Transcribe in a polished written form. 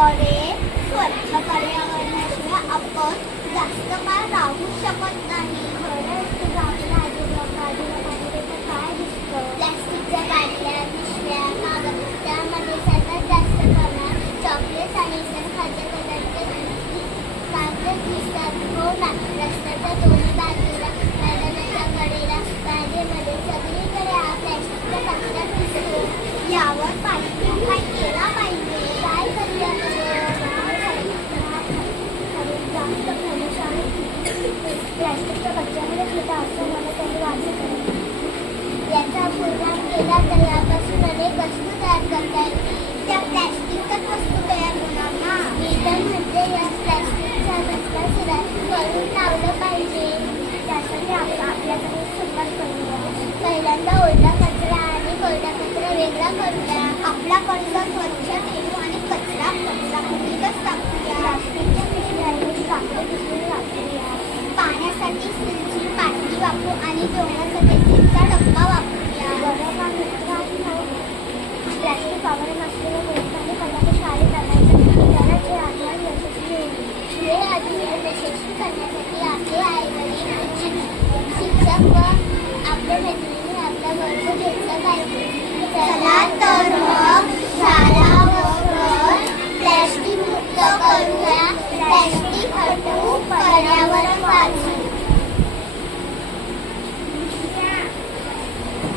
अरे स्वच्छ पर्यावरणाशिवाय आपण जास्त काळ राहू शकत नाही. काय दिसतं? प्लॅस्टिकच्या बाटल्या, पिशव्या, कागद त्यामध्ये सर्वात जास्त प्रमाणात चॉकलेट्स आणि इतर खाद्यपदार्थ दिसतात. हो ना, रस्त्याच्या दोन्ही बाजूला, मैदानाच्या कडेला, बागेमध्ये सगळीकडे हा प्लॅस्टिकचा कचरा दिसतो. यावर पालिकेने काय केला पाहिजे? काय करूया? प्लॅस्टिकच्या कचऱ्यामध्ये सुद्धा असं मला त्यांनी वाचलं. याचा परिणाम केला तर यापासून अनेक वस्तू तयार करता येतील. त्या प्लॅस्टिकच्याच वस्तू तयार होणार ना. मी तर म्हणते या प्लॅस्टिकचा रस्ता करून लावलं पाहिजे. त्यासाठी आपल्याकडे सुरुवात करूया. पहिल्यांदा ओला कचरा आणि कोरडा कचरा वेगळा करूया. आपला कचरा स्वच्छ ठेवू आणि कचरा कुठेच टाकूया. प्लास्टिकच्या पिशव्यांनी कापडी पिशवी वापरूया. पाण्यासाठी स्टीलची बाटली वापरू आणि जेवणासाठी स्टीलचा डब्बा वापरूया. प्लास्टिक वापरून असलेल्या लोकांनी कलाची शाळेत आणायचं त्याला जे आव्हान यशस्वी होईल. हे अभियान यशस्वी करण्यासाठी आपले आईवडील, शिक्षक व आपल्या मैत्रिणी आपला वर्ग घेतला पाहिजे. चला तर मग शाळा